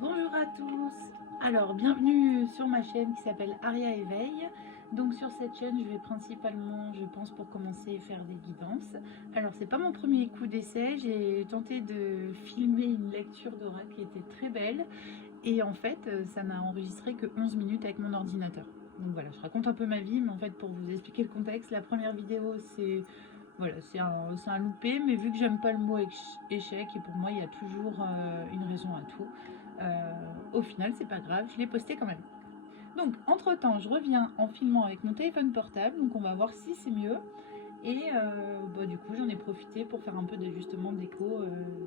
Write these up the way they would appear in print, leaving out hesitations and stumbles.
Bonjour à tous. Alors, bienvenue sur ma chaîne qui s'appelle Aria Éveil. Donc sur cette chaîne, je vais principalement, je pense pour commencer, faire des guidances. Alors, c'est pas mon premier coup d'essai. J'ai tenté de filmer une lecture d'aura qui était très belle. Et en fait, ça n'a enregistré que 11 minutes avec mon ordinateur. Donc voilà, je raconte un peu ma vie, mais en fait, pour vous expliquer le contexte, la première vidéo, c'est voilà, c'est un loupé, mais vu que j'aime pas le mot échec, et pour moi, il y a toujours une raison à tout, au final, c'est pas grave, je l'ai posté quand même. Donc, entre-temps, je reviens en filmant avec mon téléphone portable, donc on va voir si c'est mieux. Et du coup, j'en ai profité pour faire un peu d'ajustement déco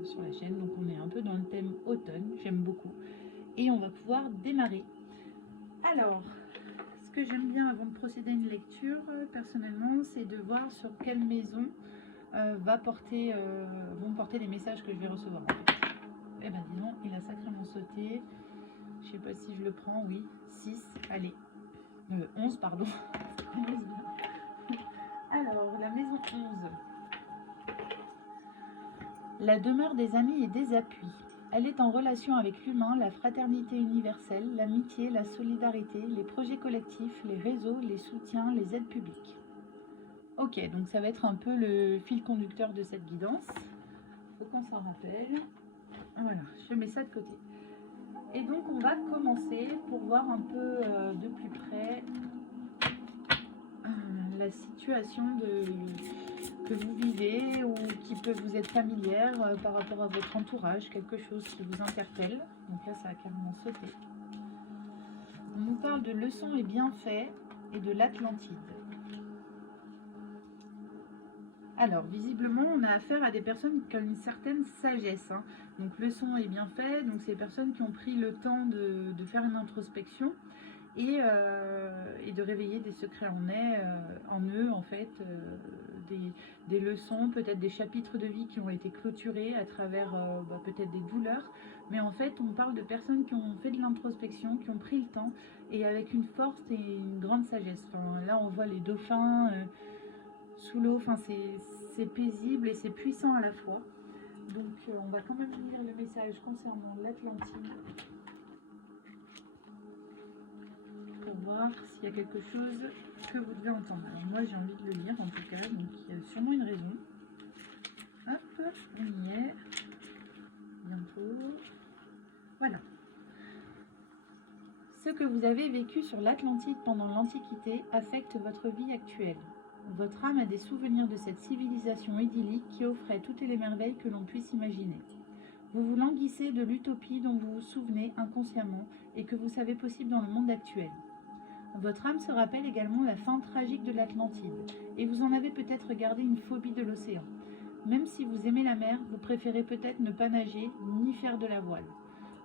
sur la chaîne. Donc, on est un peu dans le thème automne, j'aime beaucoup. Et on va pouvoir démarrer. Alors, ce que j'aime bien avant de procéder à une lecture, personnellement, c'est de voir sur quelle maison vont porter les messages que je vais recevoir. En fait. Eh ben dis donc, il a sacrément sauté. Je sais pas si je le prends, oui. 6, allez. 11, pardon. Alors, la maison 11. La demeure des amis et des appuis. Elle est en relation avec l'humain, la fraternité universelle, l'amitié, la solidarité, les projets collectifs, les réseaux, les soutiens, les aides publiques. Ok, donc ça va être un peu le fil conducteur de cette guidance. Il faut qu'on s'en rappelle. Voilà, je mets ça de côté. Et donc on va commencer pour voir un peu de plus près la situation que vous vivez ou qui peut vous être familière par rapport à votre entourage, quelque chose qui vous interpelle. Donc là ça a carrément sauté. On nous parle de leçons et bienfaits et de l'Atlantide. Alors, visiblement, on a affaire à des personnes qui ont une certaine sagesse. Hein. Donc, leçons et bienfaits, donc c'est des personnes qui ont pris le temps de faire une introspection et de réveiller des secrets en eux, en fait, des leçons, peut-être des chapitres de vie qui ont été clôturés à travers peut-être des douleurs. Mais en fait, on parle de personnes qui ont fait de l'introspection, qui ont pris le temps et avec une force et une grande sagesse. Enfin, là, on voit les dauphins sous l'eau, enfin, c'est paisible et c'est puissant à la fois. Donc, on va quand même lire le message concernant l'Atlantide. Pour voir s'il y a quelque chose que vous devez entendre. Alors moi j'ai envie de le lire en tout cas, donc il y a sûrement une raison. Hop, on y est. Bientôt. Voilà. Ce que vous avez vécu sur l'Atlantide pendant l'Antiquité affecte votre vie actuelle. Votre âme a des souvenirs de cette civilisation idyllique qui offrait toutes les merveilles que l'on puisse imaginer. Vous vous languissez de l'utopie dont vous vous souvenez inconsciemment et que vous savez possible dans le monde actuel. Votre âme se rappelle également la fin tragique de l'Atlantide, et vous en avez peut-être gardé une phobie de l'océan. Même si vous aimez la mer, vous préférez peut-être ne pas nager ni faire de la voile.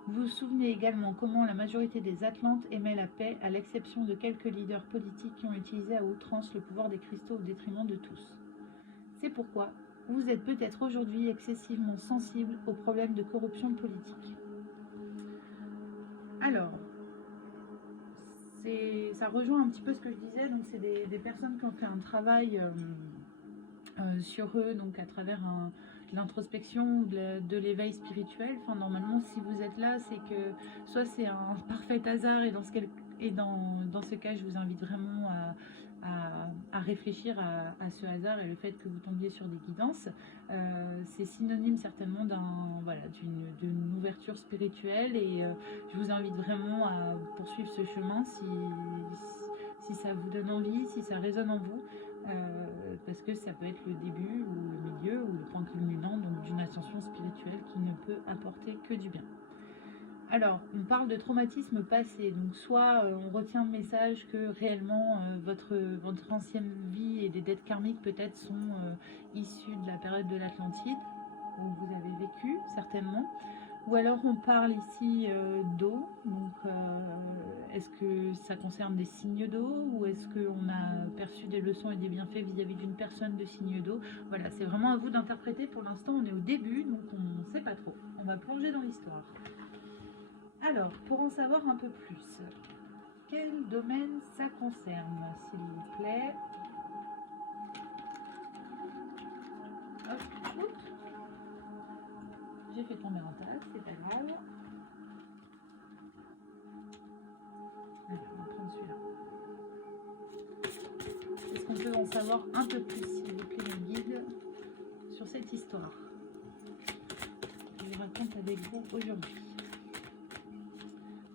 Vous vous souvenez également comment la majorité des Atlantes aimaient la paix, à l'exception de quelques leaders politiques qui ont utilisé à outrance le pouvoir des cristaux au détriment de tous. C'est pourquoi vous êtes peut-être aujourd'hui excessivement sensible aux problèmes de corruption politique. Alors, ça rejoint un petit peu ce que je disais, donc c'est des personnes qui ont fait un travail sur eux, donc à travers l'introspection ou de l'éveil spirituel. Enfin, normalement, si vous êtes là, c'est que soit c'est un parfait hasard, et dans ce cas, je vous invite vraiment à réfléchir à ce hasard et le fait que vous tombiez sur des guidances. C'est synonyme certainement d'une ouverture spirituelle et je vous invite vraiment à poursuivre ce chemin si ça vous donne envie, si ça résonne en vous. Parce que ça peut être le début ou le milieu ou le point culminant d'une ascension spirituelle qui ne peut apporter que du bien. Alors, on parle de traumatisme passé, donc soit on retient le message que réellement votre ancienne vie et des dettes karmiques peut-être sont issues de la période de l'Atlantide, où vous avez vécu certainement. Ou alors on parle ici d'eau, donc est-ce que ça concerne des signes d'eau ou est-ce qu'on a perçu des leçons et des bienfaits vis-à-vis d'une personne de signe d'eau? Voilà, c'est vraiment à vous d'interpréter. Pour l'instant, on est au début, donc on ne sait pas trop. On va plonger dans l'histoire. Alors, pour en savoir un peu plus, quel domaine ça concerne, s'il vous plaît? Hop, oups. J'ai fait tomber un tas, c'est pas grave. savoir un peu plus, s'il vous plaît, mes guides, sur cette histoire que je raconte avec vous aujourd'hui?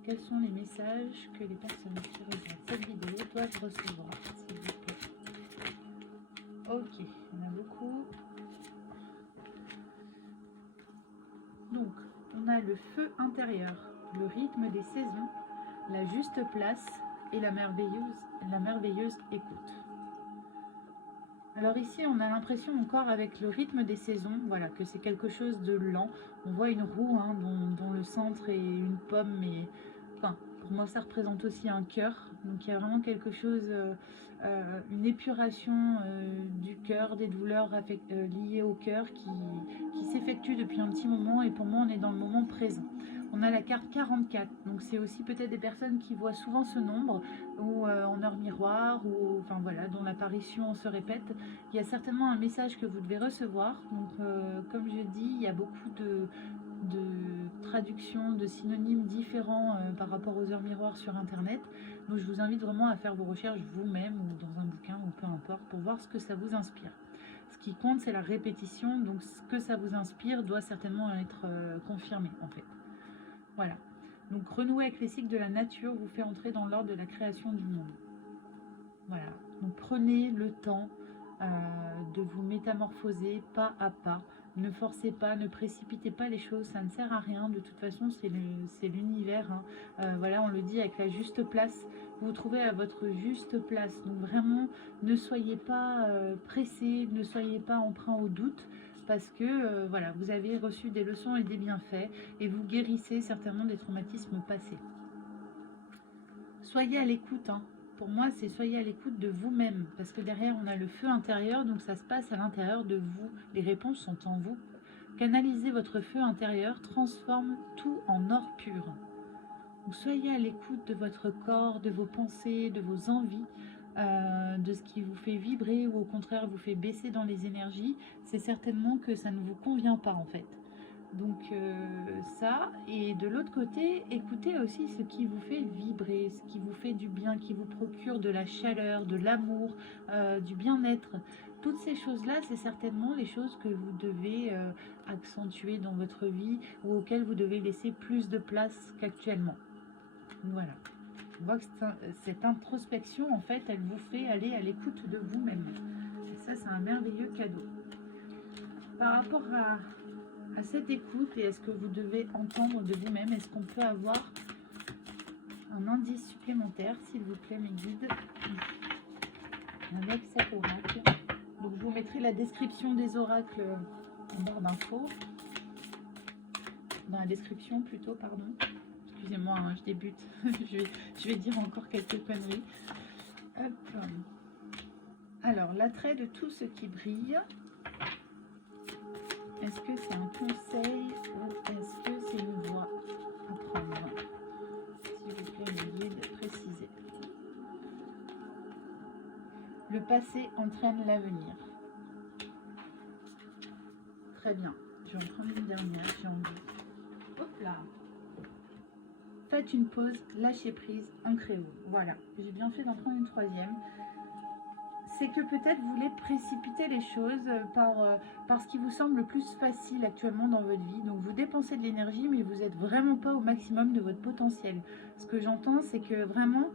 Quels sont les messages que les personnes qui regardent cette vidéo doivent recevoir, s'il vous plaît? Ok, il y en a beaucoup. Donc, on a le feu intérieur, le rythme des saisons, la juste place et la merveilleuse écoute. Alors ici, on a l'impression encore avec le rythme des saisons, voilà, que c'est quelque chose de lent. On voit une roue hein, dont le centre est une pomme, mais enfin, pour moi, ça représente aussi un cœur. Donc il y a vraiment quelque chose, une épuration du cœur, des douleurs liées au cœur qui s'effectue depuis un petit moment. Et pour moi, on est dans le moment présent. On a la carte 44, donc c'est aussi peut-être des personnes qui voient souvent ce nombre, ou en heure miroir, ou enfin voilà, dont l'apparition se répète. Il y a certainement un message que vous devez recevoir. Donc comme je dis, il y a beaucoup de traductions, de synonymes différents par rapport aux heures miroirs sur internet. Donc je vous invite vraiment à faire vos recherches vous-même ou dans un bouquin ou peu importe pour voir ce que ça vous inspire. Ce qui compte, c'est la répétition, donc ce que ça vous inspire doit certainement être confirmé en fait. Voilà. Donc renouer avec les cycles de la nature vous fait entrer dans l'ordre de la création du monde. Voilà. Donc prenez le temps de vous métamorphoser pas à pas. Ne forcez pas, ne précipitez pas les choses, ça ne sert à rien. De toute façon, c'est l'univers. Hein. Voilà, on le dit avec la juste place. Vous vous trouvez à votre juste place. Donc vraiment, ne soyez pas pressés, ne soyez pas emprunt au doute. Parce que voilà, vous avez reçu des leçons et des bienfaits et vous guérissez certainement des traumatismes passés. Soyez à l'écoute, hein. Pour moi, c'est soyez à l'écoute de vous-même, parce que derrière, on a le feu intérieur, donc ça se passe à l'intérieur de vous. Les réponses sont en vous. Canalisez votre feu intérieur, transforme tout en or pur. Donc, soyez à l'écoute de votre corps, de vos pensées, de vos envies, de ce qui vous fait vibrer ou au contraire vous fait baisser dans les énergies. C'est certainement que ça ne vous convient pas en fait. Donc ça, et de l'autre côté, écoutez aussi ce qui vous fait vibrer, ce qui vous fait du bien, qui vous procure de la chaleur, de l'amour, du bien-être. Toutes ces choses-là, c'est certainement les choses que vous devez accentuer dans votre vie ou auxquelles vous devez laisser plus de place qu'actuellement. Voilà. On voit que cette introspection, en fait, elle vous fait aller à l'écoute de vous-même. Et ça, c'est un merveilleux cadeau. Par rapport à cette écoute et à ce que vous devez entendre de vous-même, est-ce qu'on peut avoir un indice supplémentaire, s'il vous plaît, mes guides, avec cet oracle? Donc, je vous mettrai la description des oracles en barre d'infos. Dans la description, plutôt, pardon. Excusez-moi, hein, je débute. je vais dire encore quelques conneries. Hop. Alors, l'attrait de tout ce qui brille. Est-ce que c'est un conseil ou est-ce que c'est une voie à prendre? S'il vous plaît, mes guides, précisez. Le passé entraîne l'avenir. Très bien. Je vais en prendre une dernière, j'ai envie. Hop là. Faites une pause, lâchez prise, ancrez-vous. Voilà, j'ai bien fait d'en prendre une troisième. C'est que peut-être vous voulez précipiter les choses par ce qui vous semble le plus facile actuellement dans votre vie. Donc vous dépensez de l'énergie, mais vous n'êtes vraiment pas au maximum de votre potentiel. Ce que j'entends, c'est que vraiment,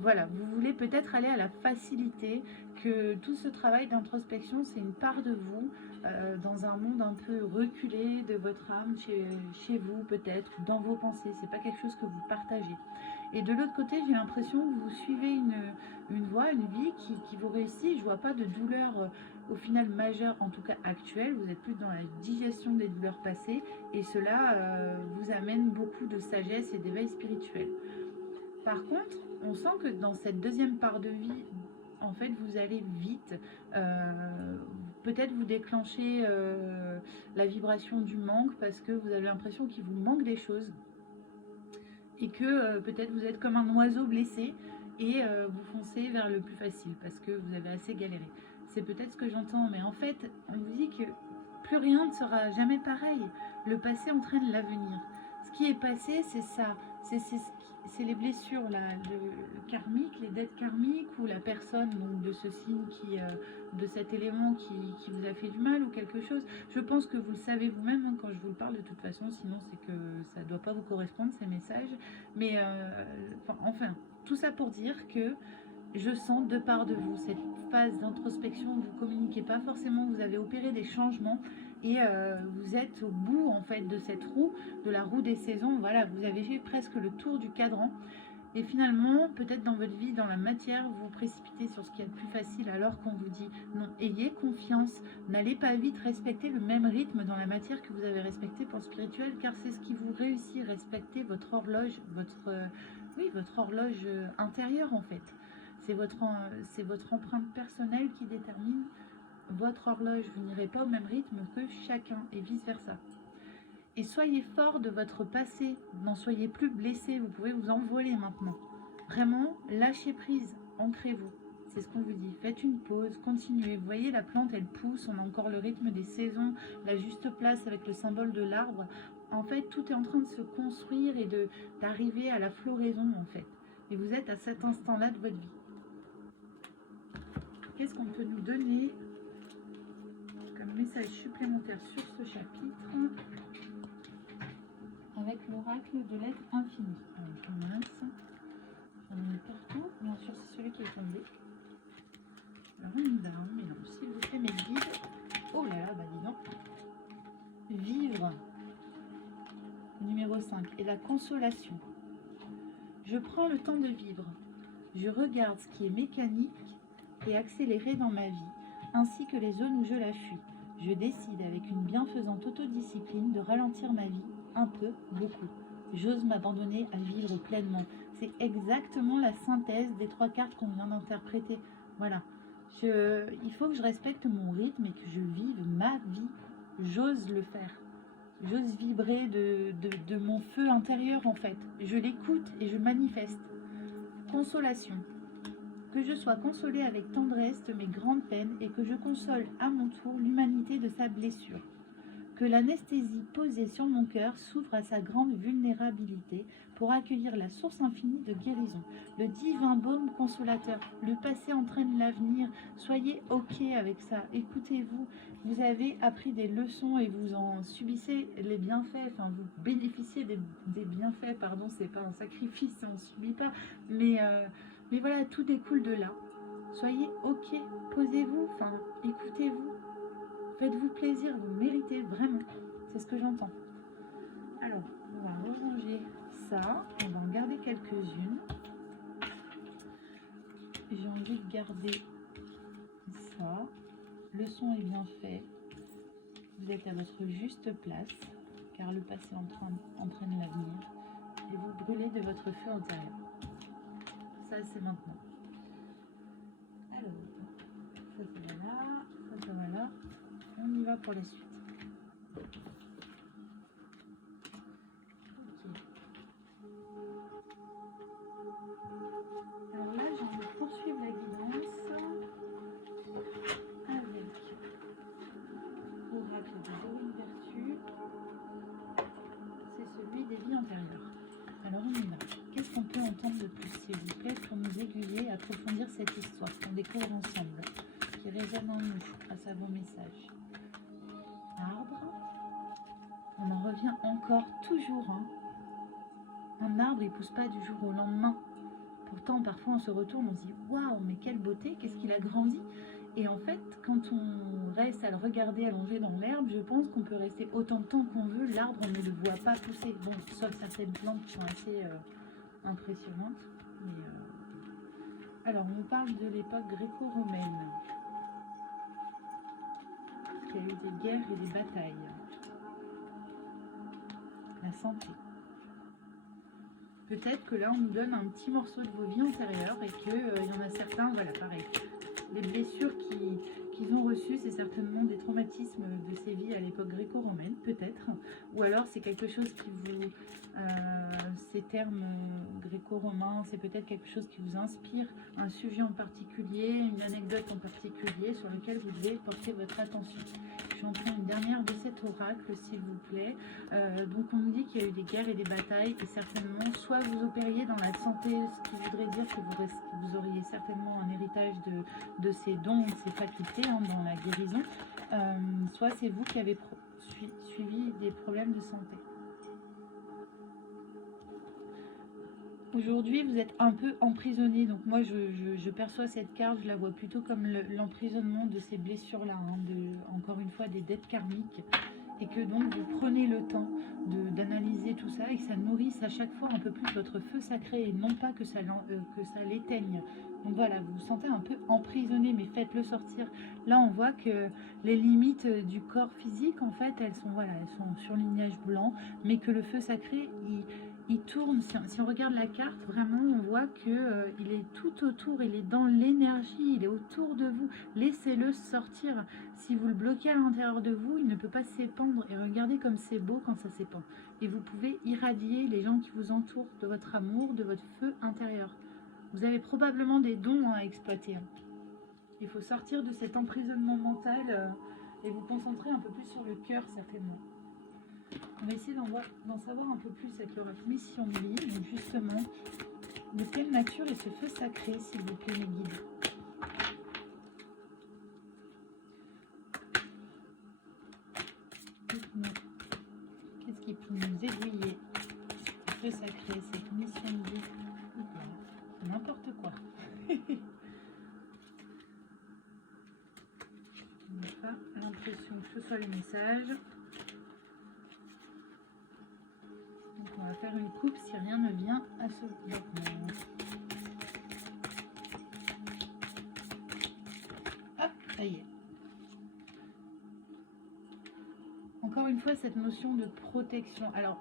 voilà, vous voulez peut-être aller à la facilité, que tout ce travail d'introspection, c'est une part de vous, dans un monde un peu reculé de votre âme, chez vous peut-être, dans vos pensées. C'est pas quelque chose que vous partagez. Et de l'autre côté, j'ai l'impression que vous suivez une voie, une vie qui vous réussit. Je ne vois pas de douleur au final majeure, en tout cas actuelle. Vous êtes plus dans la digestion des douleurs passées. Et cela vous amène beaucoup de sagesse et d'éveil spirituel. Par contre, on sent que dans cette deuxième part de vie, en fait, vous allez vite. Peut-être vous déclenchez la vibration du manque parce que vous avez l'impression qu'il vous manque des choses. Et que peut-être vous êtes comme un oiseau blessé et vous foncez vers le plus facile parce que vous avez assez galéré. C'est peut-être ce que j'entends, mais en fait, on vous dit que plus rien ne sera jamais pareil. Le passé entraîne l'avenir. Ce qui est passé, c'est ça. C'est c'est les blessures là, le karmique, les dettes karmiques, ou la personne donc, de ce signe de cet élément qui vous a fait du mal ou quelque chose. Je pense que vous le savez vous-même hein, quand je vous le parle de toute façon, sinon c'est que ça ne doit pas vous correspondre ces messages. Mais enfin, tout ça pour dire que je sens de part de vous cette phase d'introspection, vous communiquez pas forcément, vous avez opéré des changements et vous êtes au bout en fait de cette roue, de la roue des saisons. Voilà, vous avez fait presque le tour du cadran et finalement, peut-être dans votre vie, dans la matière, vous vous précipitez sur ce qui est le plus facile alors qu'on vous dit non, ayez confiance, n'allez pas vite, respectez le même rythme dans la matière que vous avez respecté pour le spirituel, car c'est ce qui vous réussit, respecter votre horloge, votre horloge intérieure en fait. C'est votre empreinte personnelle qui détermine votre horloge. Vous n'irez pas au même rythme que chacun et vice-versa. Et soyez fort de votre passé, n'en soyez plus blessé, vous pouvez vous envoler maintenant. Vraiment, lâchez prise, ancrez-vous. C'est ce qu'on vous dit. Faites une pause, continuez. Vous voyez, la plante, elle pousse, on a encore le rythme des saisons, la juste place avec le symbole de l'arbre. En fait, tout est en train de se construire et d'arriver à la floraison, en fait. Et vous êtes à cet instant-là de votre vie. Qu'est-ce qu'on peut nous donner comme message supplémentaire sur ce chapitre avec l'oracle de l'être infini? Alors, je mince, j'en ai partout, bien sûr c'est celui qui est tombé. Alors on y va, on mélange, s'il vous plaît mes guides. Oh là là, bah dis donc. Vivre, numéro 5, et la consolation. Je prends le temps de vivre, je regarde ce qui est mécanique et accéléré dans ma vie, ainsi que les zones où je la fuis. Je décide avec une bienfaisante autodiscipline de ralentir ma vie, un peu, beaucoup. J'ose m'abandonner à vivre pleinement. C'est exactement la synthèse des 3 cartes qu'on vient d'interpréter. Voilà. Il faut que je respecte mon rythme et que je vive ma vie. J'ose le faire. J'ose vibrer de mon feu intérieur en fait. Je l'écoute et je manifeste. Consolation. Que je sois consolée avec tendresse de mes grandes peines et que je console à mon tour l'humanité de sa blessure. Que l'anesthésie posée sur mon cœur s'ouvre à sa grande vulnérabilité pour accueillir la source infinie de guérison, le divin baume consolateur. Le passé entraîne l'avenir. Soyez OK avec ça. Écoutez-vous. Vous avez appris des leçons et vous en subissez les bienfaits. Enfin, vous bénéficiez des bienfaits. Pardon, c'est pas un sacrifice, on ne subit pas. Mais voilà, tout découle de là. Soyez OK. Posez-vous. Enfin, écoutez-vous. Faites-vous plaisir, vous méritez vraiment. C'est ce que j'entends. Alors, on va ranger ça. On va en garder quelques-unes. J'ai envie de garder ça. Le son est bien fait. Vous êtes à votre juste place, car le passé entraîne l'avenir. Et vous brûlez de votre feu intérieur. Ça, c'est maintenant. Alors, ça va là. Ça va là. On y va pour la suite. Ok. Alors là, j'ai envie de poursuivre la guidance avec l'oracle de Dorine Vertu. C'est celui des vies antérieures. Alors on y va. Qu'est-ce qu'on peut entendre de plus, s'il vous plaît, pour nous aiguiller et approfondir cette histoire qu'on découvre ensemble, qui résonne en nous grâce à vos messages? Arbre, on en revient encore toujours. Hein. Un arbre, il pousse pas du jour au lendemain. Pourtant, parfois, on se retourne, on se dit waouh, mais quelle beauté, qu'est-ce qu'il a grandi. Et en fait, quand on reste à le regarder allongé dans l'herbe, je pense qu'on peut rester autant de temps qu'on veut. L'arbre, on ne le voit pas pousser. Bon, sauf certaines plantes qui sont assez impressionnantes. Mais, alors, on nous parle de l'époque gréco-romaine. Il y a eu des guerres et des batailles. La santé. Peut-être que là, on nous donne un petit morceau de vos vies antérieures et qu'il y en a certains, voilà, pareil. Des blessures qui qu'ils ont reçu, c'est certainement des traumatismes de ces vies à l'époque gréco-romaine, peut-être. Ou alors c'est quelque chose qui vous... ces termes gréco-romains, c'est peut-être quelque chose qui vous inspire, un sujet en particulier, une anecdote en particulier sur lequel vous devez porter votre attention. Je vais en prendre une dernière de cet oracle, s'il vous plaît. Donc on nous dit qu'il y a eu des guerres et des batailles, et certainement, soit vous opériez dans la santé, ce qui voudrait dire que vous auriez certainement un héritage de ces dons, de ces facultés dans la guérison, soit c'est vous qui avez suivi des problèmes de santé. Aujourd'hui, vous êtes un peu emprisonné. Donc moi, je perçois cette carte, je la vois plutôt comme l'emprisonnement de ces blessures-là, encore une fois, des dettes karmiques. Et que donc, vous prenez le temps d'analyser tout ça et que ça nourrisse à chaque fois un peu plus votre feu sacré et non pas que ça l'éteigne. Donc voilà, vous vous sentez un peu emprisonné, mais faites-le sortir. Là, on voit que les limites du corps physique, en fait, elles sont sur lignage blanc, mais que le feu sacré, il tourne. Si on regarde la carte, vraiment, on voit que il est tout autour, il est dans l'énergie, il est autour de vous. Laissez-le sortir. Si vous le bloquez à l'intérieur de vous, il ne peut pas s'épandre. Et regardez comme c'est beau quand ça s'épand. Et vous pouvez irradier les gens qui vous entourent de votre amour, de votre feu intérieur. Vous avez probablement des dons à exploiter. Il faut sortir de cet emprisonnement mental et vous concentrer un peu plus sur le cœur, certainement. On va essayer d'en savoir un peu plus avec leur mission de vie. Donc justement, de quelle nature est ce feu sacré, s'il vous plaît, mes guides? Qu'est-ce qui peut nous aiguiller? Le feu sacré, cette mission de vie. N'importe quoi. On n'a pas l'impression que ce soit le message. Donc on va faire une coupe si rien ne vient à ce moment. Hop, ça y est. Encore une fois, cette notion de protection. Alors,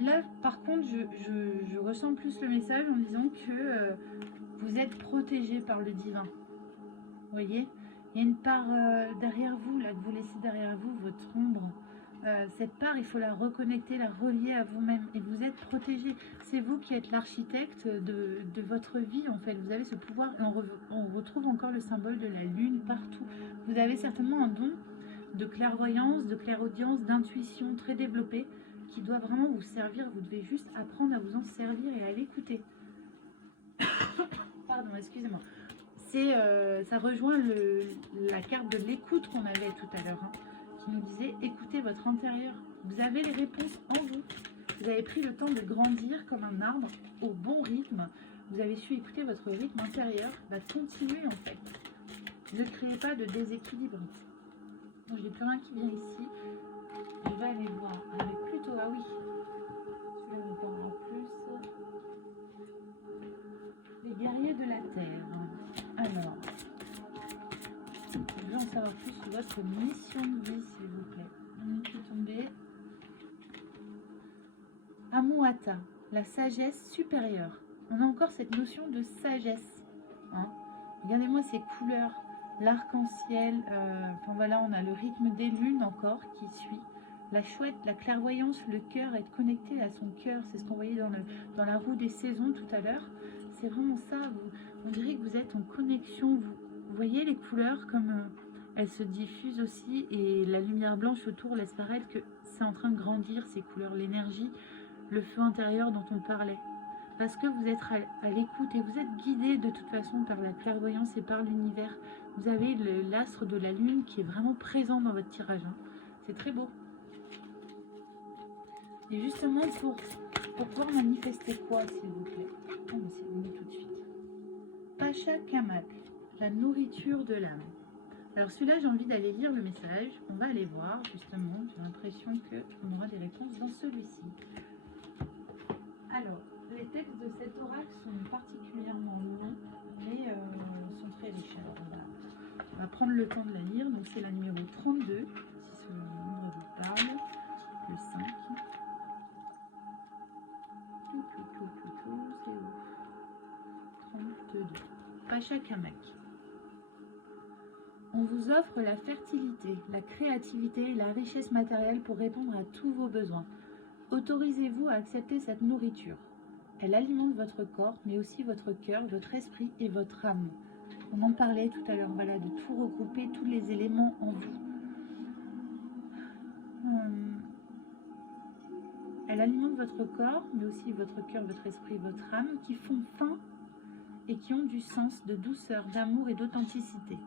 là, par contre, je ressens plus le message en disant que vous êtes protégé par le divin. Vous voyez? Il y a une part derrière vous, là, que vous laissez derrière vous, votre ombre. Cette part, il faut la reconnecter, la relier à vous-même. Et vous êtes protégé. C'est vous qui êtes l'architecte de votre vie, en fait. Vous avez ce pouvoir. Et on retrouve encore le symbole de la lune partout. Vous avez certainement un don de clairvoyance, de clairaudience, d'intuition très développé qui doit vraiment vous servir. Vous devez juste apprendre à vous en servir et à l'écouter. Pardon, excusez-moi. Ça rejoint la carte de l'écoute qu'on avait tout à l'heure, qui nous disait écoutez votre intérieur. Vous avez les réponses en vous. Vous avez pris le temps de grandir comme un arbre au bon rythme. Vous avez su écouter votre rythme intérieur. Continuez en fait. Ne créez pas de déséquilibre. Bon, j'ai plus rien qui vient ici. Je vais aller voir avec plutôt. Ah oui, celui-là me parlera plus. Les guerriers de la terre. Alors, je veux en savoir plus sur votre mission de vie, s'il vous plaît. On est tombé. Amuata, la sagesse supérieure. On a encore cette notion de sagesse. Regardez-moi ces couleurs. L'arc-en-ciel, enfin voilà, on a le rythme des lunes encore qui suit. La chouette, la clairvoyance, le cœur, être connecté à son cœur, c'est ce qu'on voyait dans la roue des saisons tout à l'heure. C'est vraiment ça, on dirait que vous êtes en connexion. Vous voyez les couleurs comme elles se diffusent aussi et la lumière blanche autour laisse paraître que c'est en train de grandir, ces couleurs, l'énergie, le feu intérieur dont on parlait. Parce que vous êtes à l'écoute et vous êtes guidé de toute façon par la clairvoyance et par l'univers. Vous avez l'astre de la lune qui est vraiment présent dans votre tirage. C'est très beau. Et justement, pour pouvoir manifester quoi, s'il vous plaît? Oh, mais c'est venu tout de suite. Pacha Kamak, la nourriture de l'âme. Alors celui-là, j'ai envie d'aller lire le message. On va aller voir, justement. J'ai l'impression qu'on aura des réponses dans celui-ci. Alors, les textes de cet oracle sont particulièrement longs, mais sont très riches. Alors, on va prendre le temps de la lire. Donc, c'est la numéro 32, si ce nombre vous parle. Le 5. C'est où? 32. Pacha Kamak. On vous offre la fertilité, la créativité et la richesse matérielle pour répondre à tous vos besoins. Autorisez-vous à accepter cette nourriture. Elle alimente votre corps, mais aussi votre cœur, votre esprit et votre âme. On en parlait tout à l'heure, voilà, de tout regrouper, tous les éléments en vous. Elle alimente votre corps, mais aussi votre cœur, votre esprit, votre âme, qui font faim et qui ont du sens, de douceur, d'amour et d'authenticité.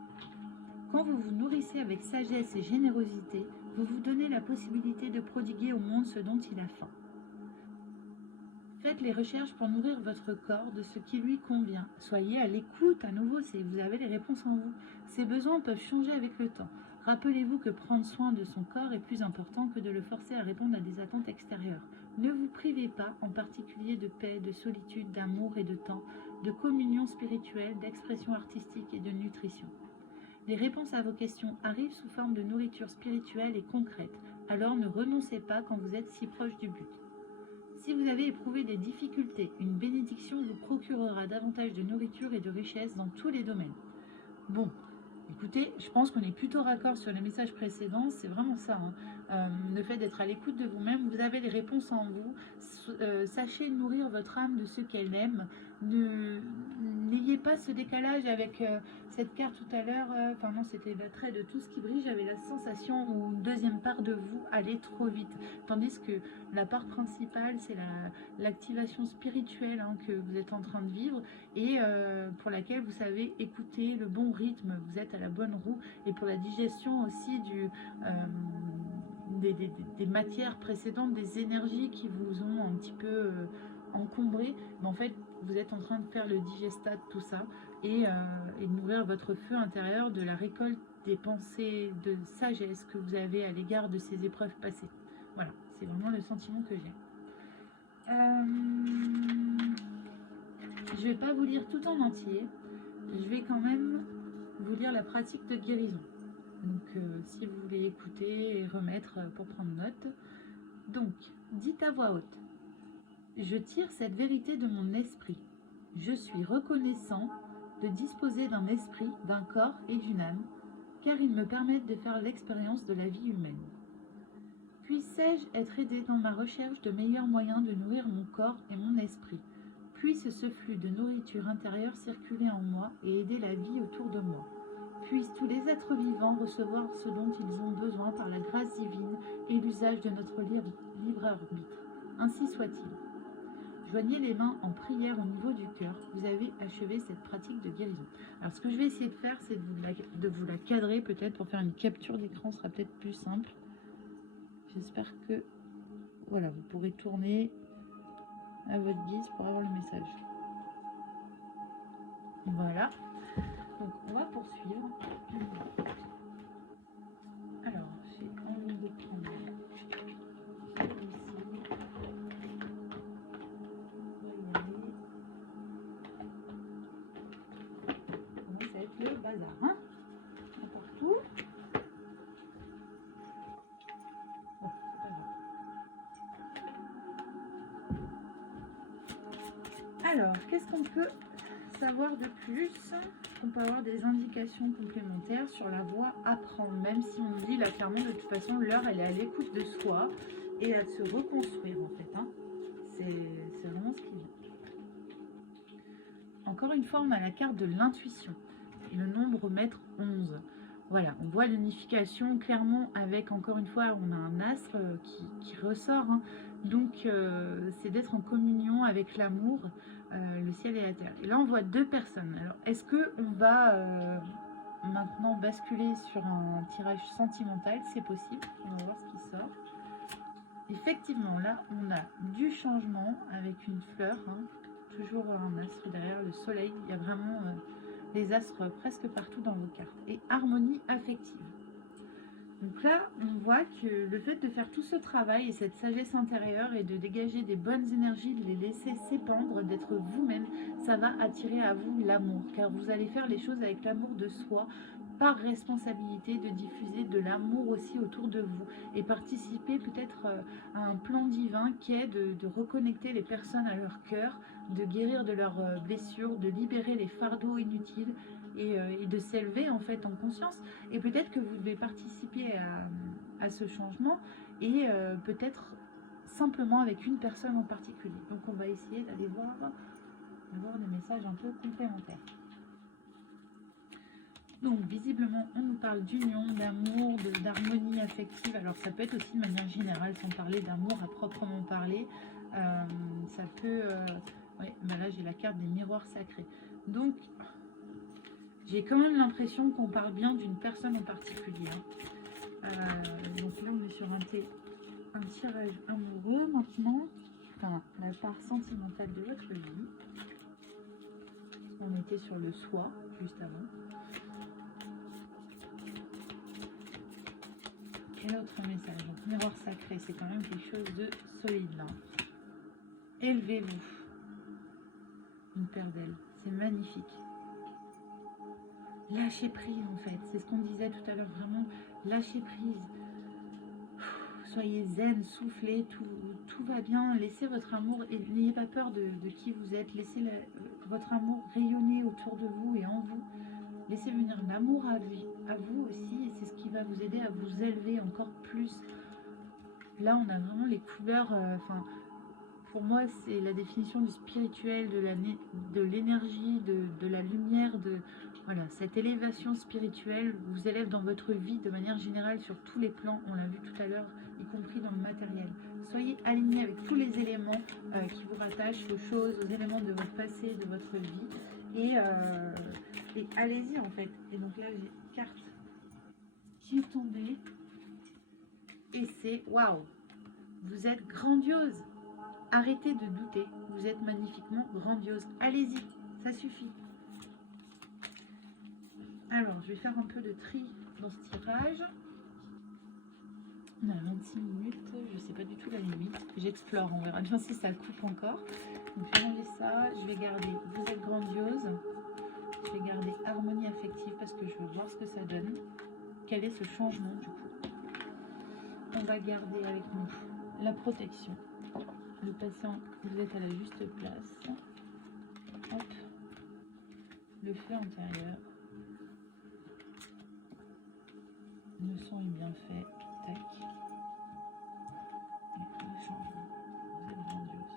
Quand vous vous nourrissez avec sagesse et générosité, vous vous donnez la possibilité de prodiguer au monde ce dont il a faim. Faites les recherches pour nourrir votre corps de ce qui lui convient. Soyez à l'écoute, à nouveau, vous avez les réponses en vous. Ces besoins peuvent changer avec le temps. Rappelez-vous que prendre soin de son corps est plus important que de le forcer à répondre à des attentes extérieures. Ne vous privez pas, en particulier de paix, de solitude, d'amour et de temps, de communion spirituelle, d'expression artistique et de nutrition. Les réponses à vos questions arrivent sous forme de nourriture spirituelle et concrète, alors ne renoncez pas quand vous êtes si proche du but. Si vous avez éprouvé des difficultés, une bénédiction vous procurera davantage de nourriture et de richesse dans tous les domaines. Bon, écoutez, je pense qu'on est plutôt raccord sur les messages précédents, c'est vraiment ça. Le fait d'être à l'écoute de vous-même, vous avez les réponses en vous. Sachez nourrir votre âme de ce qu'elle aime. N'ayez pas ce décalage avec cette carte tout à l'heure. Enfin non, c'était l'attrait de tout ce qui brille. J'avais la sensation où une deuxième part de vous allait trop vite. Tandis que la part principale, c'est l'activation spirituelle que vous êtes en train de vivre et pour laquelle vous savez écouter le bon rythme. Vous êtes à la bonne roue. Et pour la digestion aussi des matières précédentes, des énergies qui vous ont un petit peu encombré, mais en fait vous êtes en train de faire le digestat de tout ça et de nourrir votre feu intérieur de la récolte des pensées de sagesse que vous avez à l'égard de ces épreuves passées. Voilà, c'est vraiment le sentiment que j'ai. Je vais pas vous lire tout en entier, je vais quand même vous lire la pratique de guérison. Donc si vous voulez écouter et remettre pour prendre note. Donc, dites à voix haute. Je tire cette vérité de mon esprit. Je suis reconnaissant de disposer d'un esprit, d'un corps et d'une âme, car ils me permettent de faire l'expérience de la vie humaine. Puisse-je être aidé dans ma recherche de meilleurs moyens de nourrir mon corps et mon esprit. Puisse ce flux de nourriture intérieure circuler en moi et aider la vie autour de moi. Puissent tous les êtres vivants recevoir ce dont ils ont besoin par la grâce divine et l'usage de notre libre arbitre. Ainsi soit-il. Joignez les mains en prière au niveau du cœur. Vous avez achevé cette pratique de guérison. Alors ce que je vais essayer de faire, c'est de vous la cadrer peut-être pour faire une capture d'écran, ce sera peut-être plus simple. J'espère que voilà, vous pourrez tourner à votre guise pour avoir le message. Voilà. Donc on va poursuivre. Alors, j'ai envie de prendre celui-ci. Ça va être le bazar, hein? Partout. Bon, c'est pas grave. Alors, qu'est-ce qu'on peut savoir de plus? On peut avoir des indications complémentaires sur la voie apprendre, même si on dit là clairement de toute façon l'heure elle est à l'écoute de soi et à se reconstruire en fait. C'est vraiment ce qui vient. Encore une fois, on a la carte de l'intuition et le nombre maître 11. Voilà, on voit l'unification clairement avec, encore une fois, on a un astre qui ressort. Donc, c'est d'être en communion avec l'amour, le ciel et la terre. Et là, on voit deux personnes. Alors, est-ce qu'on va maintenant basculer sur un tirage sentimental? C'est possible. On va voir ce qui sort. Effectivement, là, on a du changement avec une fleur. Toujours un astre derrière le soleil. Il y a vraiment les astres presque partout dans vos cartes. Et harmonie affective. Donc là, on voit que le fait de faire tout ce travail et cette sagesse intérieure et de dégager des bonnes énergies, de les laisser s'épandre, d'être vous-même, ça va attirer à vous l'amour. Car vous allez faire les choses avec l'amour de soi, par responsabilité de diffuser de l'amour aussi autour de vous et participer peut-être à un plan divin qui est de reconnecter les personnes à leur cœur, de guérir de leurs blessures, de libérer les fardeaux inutiles et de s'élever en fait en conscience. Et peut-être que vous devez participer à ce changement et peut-être simplement avec une personne en particulier. Donc on va essayer d'aller voir des messages un peu complémentaires. Donc visiblement on nous parle d'union, d'amour, d'harmonie affective. Alors ça peut être aussi de manière générale, sans parler d'amour à proprement parler. Ça peut... ouais, ben là j'ai la carte des miroirs sacrés. Donc j'ai quand même l'impression qu'on parle bien d'une personne en particulier. Donc là on est sur un tirage amoureux maintenant. Enfin, la part sentimentale de votre vie. On était sur le soi juste avant. Et l'autre message, donc miroir sacré, c'est quand même quelque chose de solide là. Élevez-vous. Une paire d'ailes, c'est magnifique. Lâchez prise en fait, c'est ce qu'on disait tout à l'heure, vraiment lâchez prise. Soyez zen, soufflez, tout va bien, laissez votre amour et n'ayez pas peur de qui vous êtes, laissez votre amour rayonner autour de vous et en vous. Laissez venir l'amour à vous aussi, et c'est ce qui va vous aider à vous élever encore plus. Là, on a vraiment les couleurs, pour moi, c'est la définition du spirituel, de l'énergie, de la lumière, voilà, cette élévation spirituelle vous élève dans votre vie de manière générale sur tous les plans, on l'a vu tout à l'heure, y compris dans le matériel. Soyez alignés avec tous les éléments qui vous rattachent aux choses, aux éléments de votre passé, de votre vie, et allez-y en fait. Et donc là, j'ai une carte qui est tombée, et c'est waouh, vous êtes grandiose. Arrêtez de douter, vous êtes magnifiquement grandiose. Allez-y, ça suffit. Alors, je vais faire un peu de tri dans ce tirage. On a 26 minutes, je ne sais pas du tout la limite. J'explore, on verra bien si ça coupe encore. Donc, je vais enlever ça, je vais garder vous êtes grandiose. Je vais garder harmonie affective parce que je veux voir ce que ça donne. Quel est ce changement du coup? On va garder avec nous la protection. Le patient, vous êtes à la juste place. Hop. Le feu intérieur. Le son est bien fait. Tac. Et le changement. Vous êtes grandiose.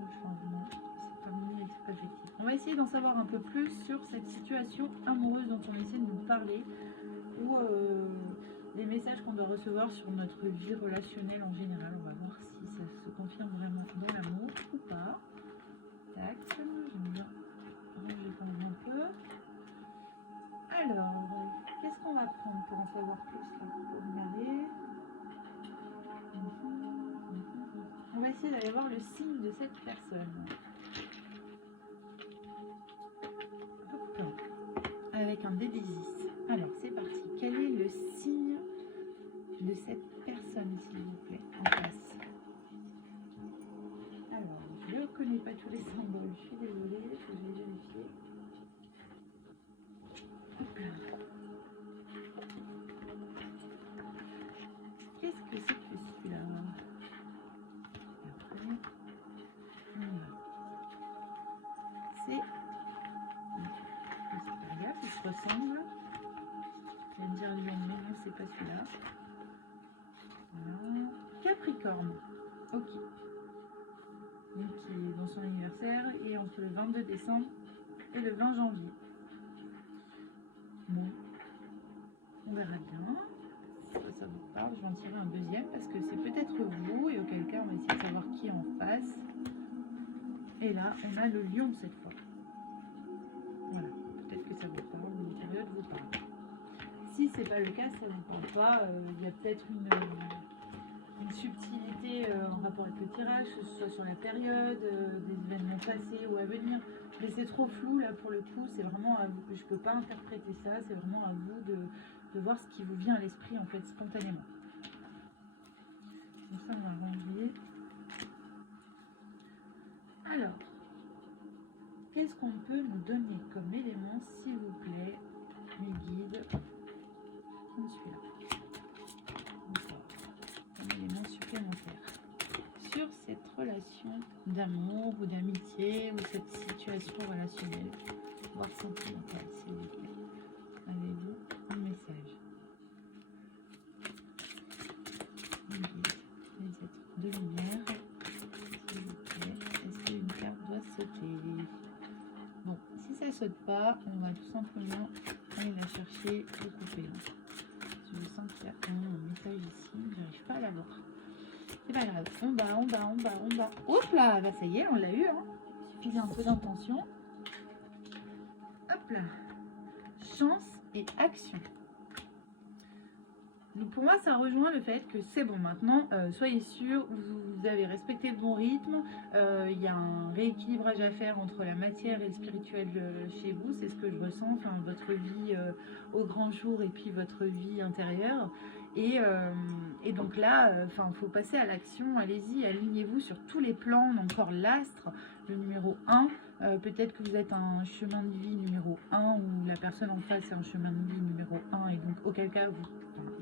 Le changement, c'est harmonie affective. On va essayer d'en savoir un peu plus sur cette situation amoureuse dont on essaie de nous parler. Ou les messages qu'on doit recevoir sur notre vie relationnelle en général. On va voir si ça se confirme vraiment dans l'amour ou pas. Tac, j'aime bien ranger quand même un peu. Alors, qu'est-ce qu'on va prendre pour en savoir plus là? Pour regarder. On va essayer d'aller voir le signe de cette personne. Hop. Avec un D10. Alors, c'est parti. Quel est le signe de cette personne, s'il vous plaît, en face? Alors, je ne connais pas tous les symboles. Je suis désolée, il faut que je les vérifie. Hop là. Qu'est-ce que c'est que celui-là? C'est... Regarde, il se ressemble. Je vais me dire Lion, mais non, c'est pas celui-là. Voilà. Capricorne. Ok. Donc, qui est dans son anniversaire et entre le 22 décembre et le 20 janvier. Bon. On verra bien. Ça vous parle. Je vais en tirer un deuxième parce que c'est peut-être vous et auquel cas on va essayer de savoir qui est en face. Et là, on a le lion cette fois. Voilà. Peut-être que ça vous parle ou une période vous parle. Si c'est pas le cas, ça ne vous parle pas, il y a peut-être une subtilité en rapport avec le tirage, que ce soit sur la période, des événements passés ou à venir. Mais c'est trop flou là pour le coup, c'est vraiment à vous. Je ne peux pas interpréter ça, c'est vraiment à vous de voir ce qui vous vient à l'esprit en fait spontanément. Donc ça on va ranger. Alors, qu'est-ce qu'on peut nous donner comme élément, s'il vous plaît, mes guides? Comme celui-là. Comme élément supplémentaire. Sur cette relation d'amour ou d'amitié ou cette situation relationnelle, voire sentimentale, s'il vous plaît. saute pas, on va tout simplement aller la chercher et couper. Je sens qu'il y a un message ici, j'arrive pas à la voir. C'est pas grave, on bat. Hop là, bah ça y est, on l'a eu. Hein. Il suffisait un peu d'intention. Hop là. Chance et action. Donc pour moi, ça rejoint le fait que c'est bon maintenant, soyez sûr, vous avez respecté le bon rythme, il y a un rééquilibrage à faire entre la matière et le spirituel chez vous, c'est ce que je ressens, enfin votre vie au grand jour et puis votre vie intérieure. Et donc là, il faut passer à l'action, allez-y, alignez-vous sur tous les plans, encore l'astre, le numéro 1. Peut-être que vous êtes un chemin de vie numéro 1 ou la personne en face est un chemin de vie numéro 1 et donc auquel cas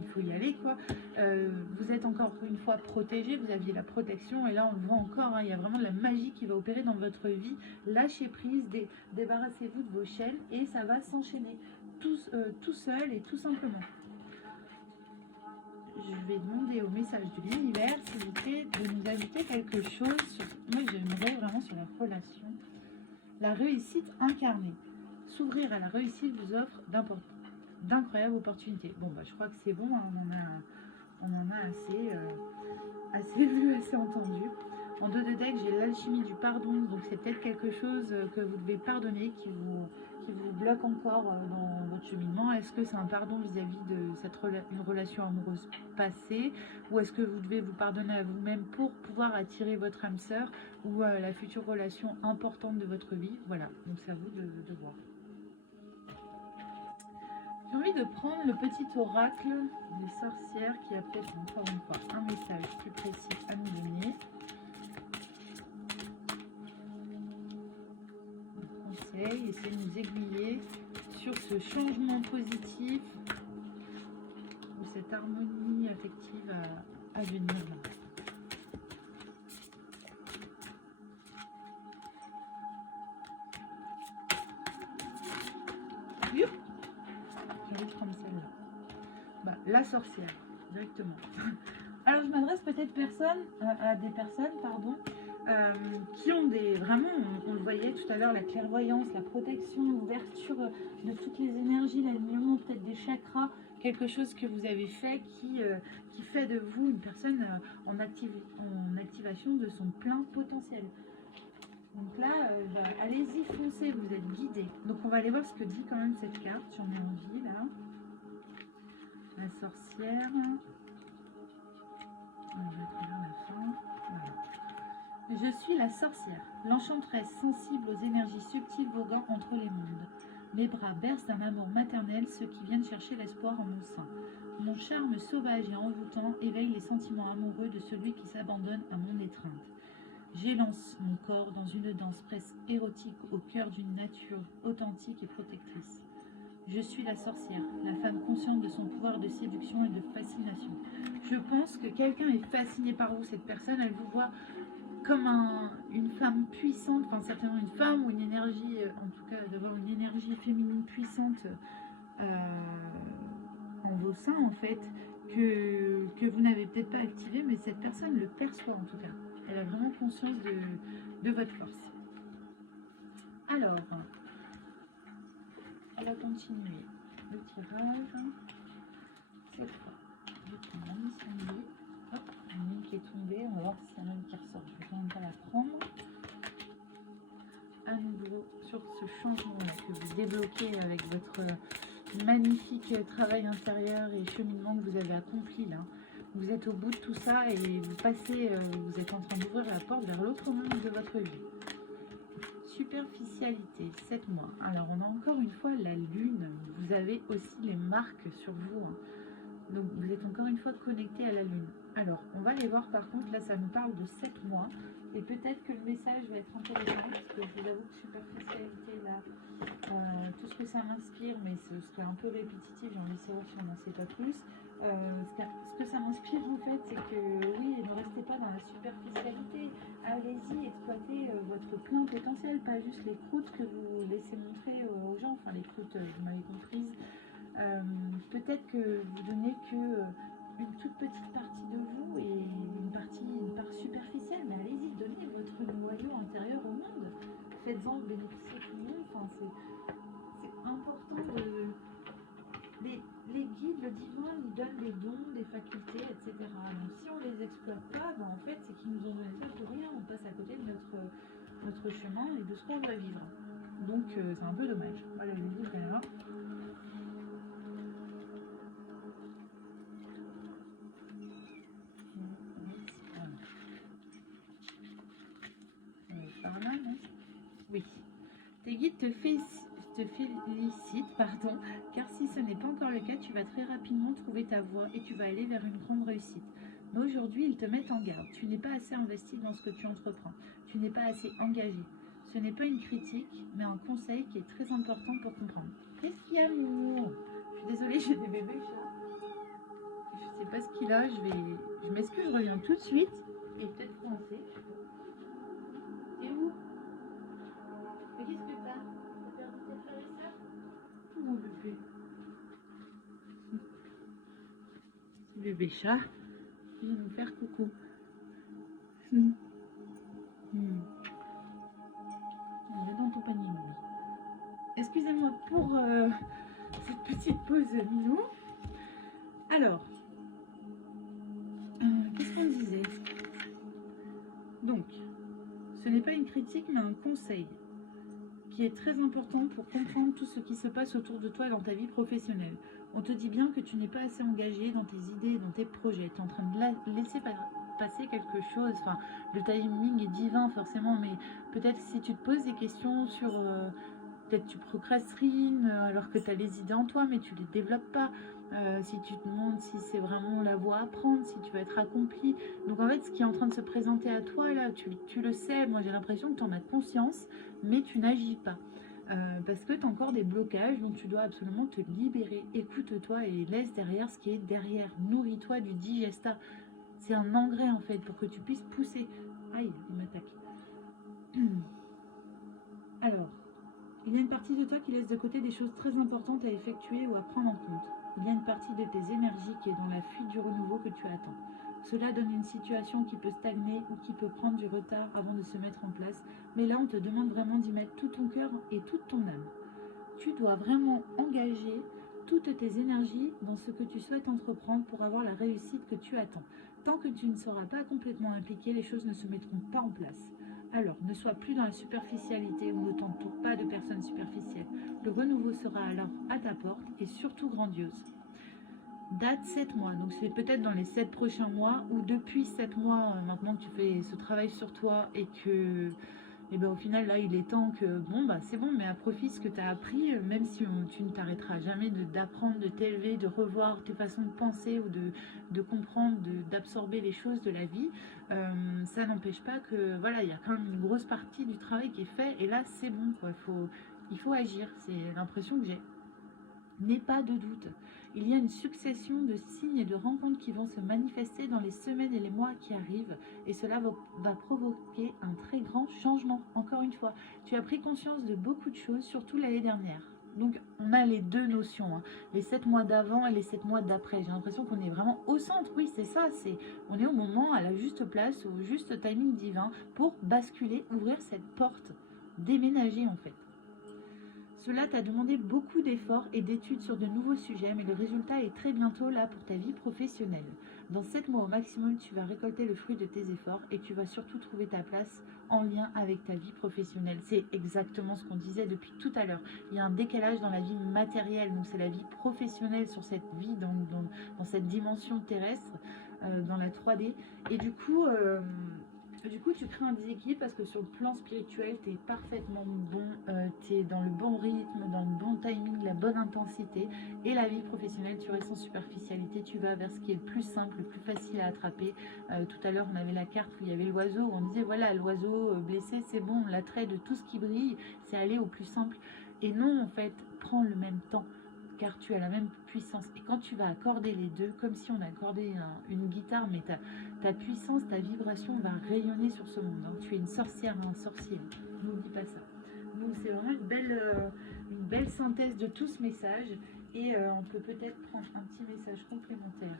il faut y aller quoi. Vous êtes encore une fois protégé, vous aviez la protection et là on le voit encore, hein, il y a vraiment de la magie qui va opérer dans votre vie. Lâchez prise, débarrassez-vous de vos chaînes et ça va s'enchaîner tout seul et tout simplement. Je vais demander au message de l'univers, s'il vous plaît, de nous ajouter quelque chose. Moi, j'aimerais vraiment sur la relation. La réussite incarnée. S'ouvrir à la réussite vous offre d'incroyables opportunités. Bon, bah, je crois que c'est bon, hein, on en a assez vu, assez entendu. En 2 de deck, j'ai l'alchimie du pardon, donc c'est peut-être quelque chose que vous devez pardonner, qui vous bloque encore dans votre cheminement. Est-ce que c'est un pardon vis-à-vis de une relation amoureuse passée, ou est-ce que vous devez vous pardonner à vous-même pour pouvoir attirer votre âme sœur ou la future relation importante de votre vie? Voilà, donc c'est à vous de voir. J'ai envie de prendre le petit oracle des sorcières qui a peut-être encore une fois un message plus précis à nous donner. Conseil, essayez de nous aiguiller sur ce changement positif ou cette harmonie affective à venir. J'ai envie de prendre celle-là. Bah, la sorcière, directement. Alors je m'adresse peut-être à des personnes, qui ont vraiment, on le voyait tout à l'heure, la clairvoyance, la protection, l'ouverture de toutes les énergies, l'alignement peut-être des chakras, quelque chose que vous avez fait qui fait de vous une personne en activation de son plein potentiel. Donc là, allez-y, foncez, vous êtes guidés. Donc on va aller voir ce que dit quand même cette carte, j'en ai envie là. La sorcière. On va travers la fin. Voilà. Je suis la sorcière, l'enchanteresse sensible aux énergies subtiles voguant entre les mondes. Mes bras bercent d'un amour maternel ceux qui viennent chercher l'espoir en mon sein. Mon charme sauvage et envoûtant éveille les sentiments amoureux de celui qui s'abandonne à mon étreinte. J'élance mon corps dans une danse presque érotique au cœur d'une nature authentique et protectrice. Je suis la sorcière, la femme consciente de son pouvoir de séduction et de fascination. Je pense que quelqu'un est fasciné par vous. Cette personne, elle vous voit comme une femme puissante, enfin certainement une femme ou une énergie, en tout cas d'avoir une énergie féminine puissante en vos seins en fait, que vous n'avez peut-être pas activé, mais cette personne le perçoit en tout cas. Elle a vraiment conscience de votre force. Alors, on va continuer le tirage. Cette fois, je vais prendre la mission de vie. Hop, une qui est tombée. On va voir s'il y en a une qui ressort. Je vais quand même pas la prendre. À nouveau, sur ce changement-là que vous débloquez avec votre magnifique travail intérieur et cheminement que vous avez accompli là. Vous êtes au bout de tout ça et vous passez, vous êtes en train d'ouvrir la porte vers l'autre monde de votre vie. Superficialité, 7 mois. Alors on a encore une fois la lune. Vous avez aussi les marques sur vous. Hein. Donc vous êtes encore une fois connecté à la lune. Alors on va les voir par contre. Là ça nous parle de 7 mois. Et peut-être que le message va être intéressant. Parce que je vous avoue que superficialité là, tout ce que ça m'inspire, mais ce serait un peu répétitif. J'ai envie de savoir si on n'en sait pas plus. Ce que ça m'inspire en fait, c'est que oui, ne restez pas dans la superficialité. Allez-y, exploitez votre plein potentiel, pas juste les croûtes que vous laissez montrer aux gens, enfin les croûtes, vous m'avez comprise. Peut-être que vous donnez que une toute petite partie de vous et une part superficielle, mais allez-y, donnez votre noyau intérieur au monde. faites-en bénéficier tout le monde. Enfin, c'est important de... Les guides, le divin, ils donnent des dons, des facultés, etc. Donc si on les exploite pas, ben, en fait, c'est qu'ils nous ont donné ça pour rien. On passe à côté de notre chemin et de ce qu'on doit vivre. Donc c'est un peu dommage. Voilà, le livre est là. Par là, non? Oui. Tes guides te félicitent, pardon, car si ce n'est pas encore le cas, tu vas très rapidement trouver ta voie et tu vas aller vers une grande réussite. Mais aujourd'hui, ils te mettent en garde. Tu n'es pas assez investi dans ce que tu entreprends. Tu n'es pas assez engagé. Ce n'est pas une critique, mais un conseil qui est très important pour comprendre. Qu'est-ce qu'il y a, Moumou? Je suis désolée, j'ai des bébés chats. Je ne sais pas ce qu'il a. Je m'excuse, je reviens tout de suite. Et peut-être coincé. Et où? Mais qu'est-ce que t'as? T'as perdu tes frères et sœurs? Mon bébé. Bébé chat, il vient nous faire coucou. Il est dans ton panier, Louis. Excusez-moi pour cette petite pause minou. Alors, qu'est-ce qu'on disait? Donc, ce n'est pas une critique, mais un conseil qui est très important pour comprendre tout ce qui se passe autour de toi dans ta vie professionnelle. On te dit bien que tu n'es pas assez engagé dans tes idées, dans tes projets. Tu es en train de laisser passer quelque chose. Enfin, le timing est divin forcément, mais peut-être si tu te poses des questions sur... peut-être tu procrastines alors que tu as les idées en toi, mais tu ne les développes pas. Si tu te demandes si c'est vraiment la voie à prendre, si tu vas être accompli. Donc en fait, ce qui est en train de se présenter à toi, là, tu le sais. Moi, j'ai l'impression que tu en as conscience, mais tu n'agis pas. Parce que tu as encore des blocages dont tu dois absolument te libérer. Écoute-toi et laisse derrière ce qui est derrière. Nourris-toi du digesta. C'est un engrais en fait pour que tu puisses pousser. Aïe, il m'attaque. Alors, il y a une partie de toi qui laisse de côté des choses très importantes à effectuer ou à prendre en compte. Il y a une partie de tes énergies qui est dans la fuite du renouveau que tu attends. Cela donne une situation qui peut stagner ou qui peut prendre du retard avant de se mettre en place. Mais là, on te demande vraiment d'y mettre tout ton cœur et toute ton âme. Tu dois vraiment engager toutes tes énergies dans ce que tu souhaites entreprendre pour avoir la réussite que tu attends. Tant que tu ne seras pas complètement impliqué, les choses ne se mettront pas en place. Alors, ne sois plus dans la superficialité ou ne t'entoure pas de personnes superficielles. Le renouveau sera alors à ta porte et surtout grandiose. Date 7 mois, donc c'est peut-être dans les 7 prochains mois ou depuis 7 mois maintenant que tu fais ce travail sur toi et que et ben au final là il est temps que bon bah c'est bon, mais à profit ce que tu as appris, même si tu ne t'arrêteras jamais d'apprendre, de t'élever, de revoir tes façons de penser ou de comprendre, d'absorber les choses de la vie, ça n'empêche pas que voilà, il y a quand même une grosse partie du travail qui est fait et là c'est bon quoi, il faut agir, c'est l'impression que j'ai. N'aie pas de doute. Il y a une succession de signes et de rencontres qui vont se manifester dans les semaines et les mois qui arrivent et cela va provoquer un très grand changement. Encore une fois, tu as pris conscience de beaucoup de choses, surtout l'année dernière. Donc on a les deux notions, hein, les 7 mois d'avant et les 7 mois d'après. J'ai l'impression qu'on est vraiment au centre, oui c'est ça, on est au moment, à la juste place, au juste timing divin pour basculer, ouvrir cette porte, déménager en fait. Cela t'a demandé beaucoup d'efforts et d'études sur de nouveaux sujets, mais le résultat est très bientôt là pour ta vie professionnelle. Dans 7 mois au maximum, tu vas récolter le fruit de tes efforts et tu vas surtout trouver ta place en lien avec ta vie professionnelle. C'est exactement ce qu'on disait depuis tout à l'heure. Il y a un décalage dans la vie matérielle, donc c'est la vie professionnelle sur cette vie, dans cette dimension terrestre, dans la 3D. Et du coup, tu crées un déséquilibre parce que sur le plan spirituel, tu es parfaitement bon, tu es dans le bon rythme, dans le bon timing, la bonne intensité. Et la vie professionnelle, tu restes en superficialité, tu vas vers ce qui est le plus simple, le plus facile à attraper. Tout à l'heure, on avait la carte où il y avait l'oiseau, où on disait voilà, l'oiseau blessé, c'est bon, l'attrait de tout ce qui brille, c'est aller au plus simple. Et non, en fait, prends le même temps, car tu as la même puissance. Et quand tu vas accorder les deux, comme si on accordait une guitare, mais ta puissance, ta vibration va rayonner sur ce monde. Hein. Tu es une sorcière, un sorcier. N'oublie pas ça. Donc c'est vraiment une belle synthèse de tout ce message. Et on peut peut-être prendre un petit message complémentaire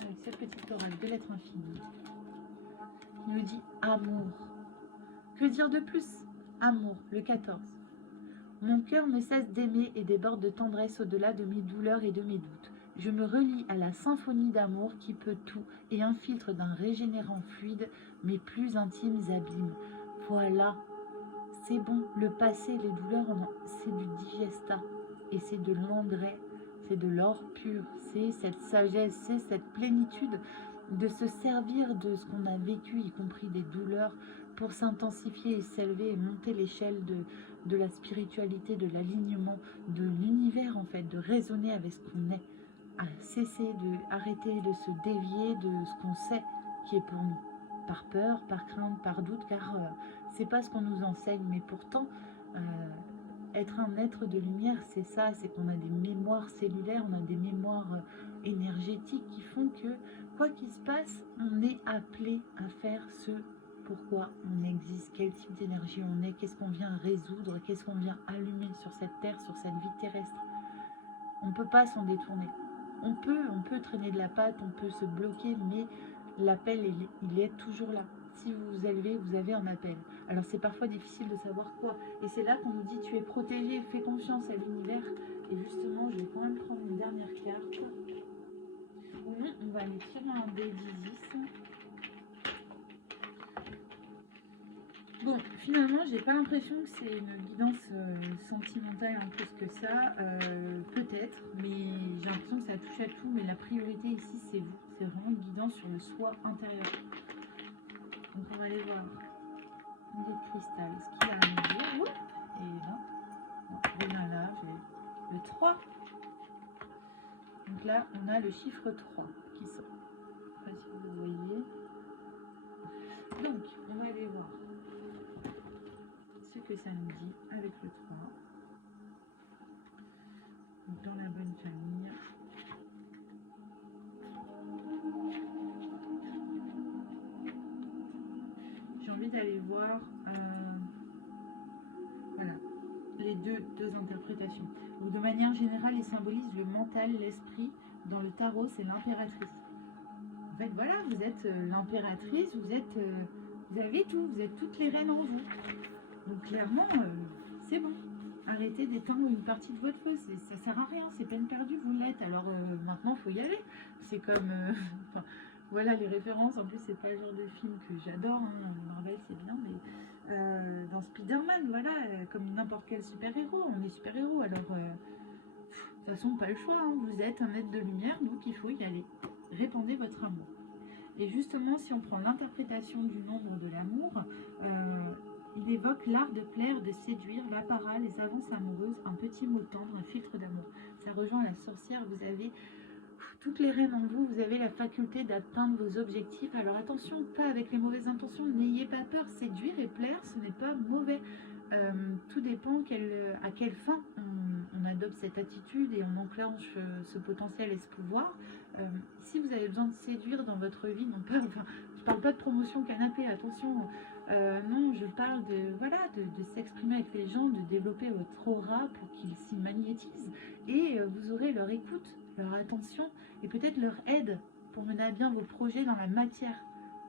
avec cette petite chorale de l'être infini qui nous dit amour. Que dire de plus? Amour, le 14. Mon cœur ne cesse d'aimer et déborde de tendresse au-delà de mes douleurs et de mes doutes. Je me relie à la symphonie d'amour qui peut tout et infiltre d'un régénérant fluide mes plus intimes abîmes. Voilà, c'est bon, le passé, les douleurs, c'est du digesta et c'est de l'engrais, c'est de l'or pur, c'est cette sagesse, c'est cette plénitude de se servir de ce qu'on a vécu, y compris des douleurs, pour s'intensifier et s'élever et monter l'échelle de la spiritualité, de l'alignement, de l'univers en fait, de raisonner avec ce qu'on est, à cesser arrêter de se dévier de ce qu'on sait qui est pour nous, par peur, par crainte, par doute, car c'est pas ce qu'on nous enseigne, mais pourtant être un être de lumière, c'est ça, c'est qu'on a des mémoires cellulaires, on a des mémoires énergétiques qui font que quoi qu'il se passe, on est appelé à faire ce pourquoi on existe, quel type d'énergie on est, qu'est-ce qu'on vient résoudre, qu'est-ce qu'on vient allumer sur cette terre, sur cette vie terrestre. On ne peut pas s'en détourner. On peut traîner de la patte, on peut se bloquer, mais l'appel, il est toujours là. Si vous vous élevez, vous avez un appel. Alors c'est parfois difficile de savoir quoi. Et c'est là qu'on nous dit tu es protégé, fais confiance à l'univers. Et justement, je vais quand même prendre une dernière carte. On va aller tirer un dé d'Isis. Bon, finalement, j'ai pas l'impression que c'est une guidance sentimentale en plus que ça. Peut-être, mais j'ai l'impression que ça touche à tout. Mais la priorité ici, c'est vous. C'est vraiment une guidance sur le soi intérieur. Donc, on va aller voir. Un dé de cristal. Ce qu'il a à nous dire. Et là, non, bien là, j'ai le 3. Donc là, on a le chiffre 3 qui sort. Je ne sais pas si vous voyez. Donc, on va aller voir ce que ça nous dit avec le 3. Donc, dans la bonne famille. J'ai envie d'aller voir voilà, les deux interprétations. Donc, de manière générale, ils symbolisent le mental, l'esprit. Dans le tarot, c'est l'impératrice. En fait, voilà, vous êtes l'impératrice, vous avez tout, vous êtes toutes les reines en vous. Donc clairement, c'est bon. Arrêtez d'éteindre une partie de votre feu, ça sert à rien, c'est peine perdue, vous l'êtes. Alors maintenant, il faut y aller. C'est comme, enfin, voilà les références. En plus, c'est pas le genre de film que j'adore. Hein. Marvel, c'est bien, mais dans Spider-Man, voilà, comme n'importe quel super-héros, on est super-héros. Alors, de toute façon, pas le choix. Hein. Vous êtes un être de lumière, donc il faut y aller. Répandez votre amour. Et justement, si on prend l'interprétation du nombre de l'amour, il évoque l'art de plaire, de séduire, l'apparat, les avances amoureuses, un petit mot tendre, un filtre d'amour. Ça rejoint la sorcière, vous avez toutes les reines en vous, vous avez la faculté d'atteindre vos objectifs. Alors attention, pas avec les mauvaises intentions, n'ayez pas peur, séduire et plaire, ce n'est pas mauvais. Tout dépend à quelle fin on adopte cette attitude et on enclenche ce potentiel et ce pouvoir. Si vous avez besoin de séduire dans votre vie, non pas, enfin, je parle pas de promotion canapé, attention, non, je parle de s'exprimer avec les gens, de développer votre aura pour qu'ils s'y magnétisent et vous aurez leur écoute, leur attention et peut-être leur aide pour mener à bien vos projets dans la matière,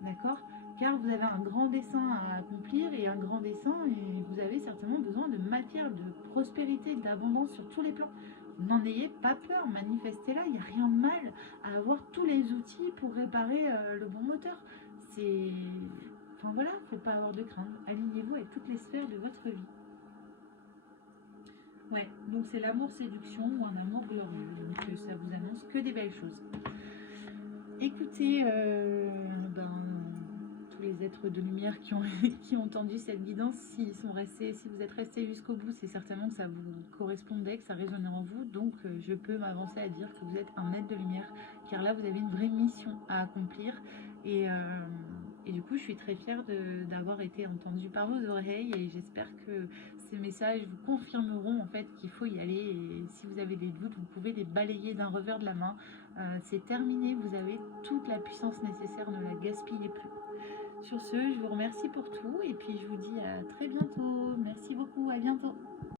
d'accord ? Car vous avez un grand dessein à accomplir et un grand dessein et vous avez certainement besoin de matière, de prospérité, d'abondance sur tous les plans. N'en ayez pas peur, manifestez-la, il n'y a rien de mal à avoir tous les outils pour réparer le bon moteur. Enfin voilà, il ne faut pas avoir de crainte. Alignez-vous avec toutes les sphères de votre vie. Ouais, donc c'est l'amour séduction ou un amour glorieux. Donc ça vous annonce que des belles choses. Écoutez, tous les êtres de lumière qui ont entendu cette guidance, si vous êtes restés jusqu'au bout, c'est certainement que ça vous correspondait, que ça résonnait en vous. Donc je peux m'avancer à dire que vous êtes un être de lumière, car là vous avez une vraie mission à accomplir. Et du coup, je suis très fière d'avoir été entendue par vos oreilles et j'espère que ces messages vous confirmeront en fait qu'il faut y aller. Et si vous avez des doutes, vous pouvez les balayer d'un revers de la main. C'est terminé, vous avez toute la puissance nécessaire, ne la gaspillez plus. Sur ce, je vous remercie pour tout et puis je vous dis à très bientôt. Merci beaucoup, à bientôt.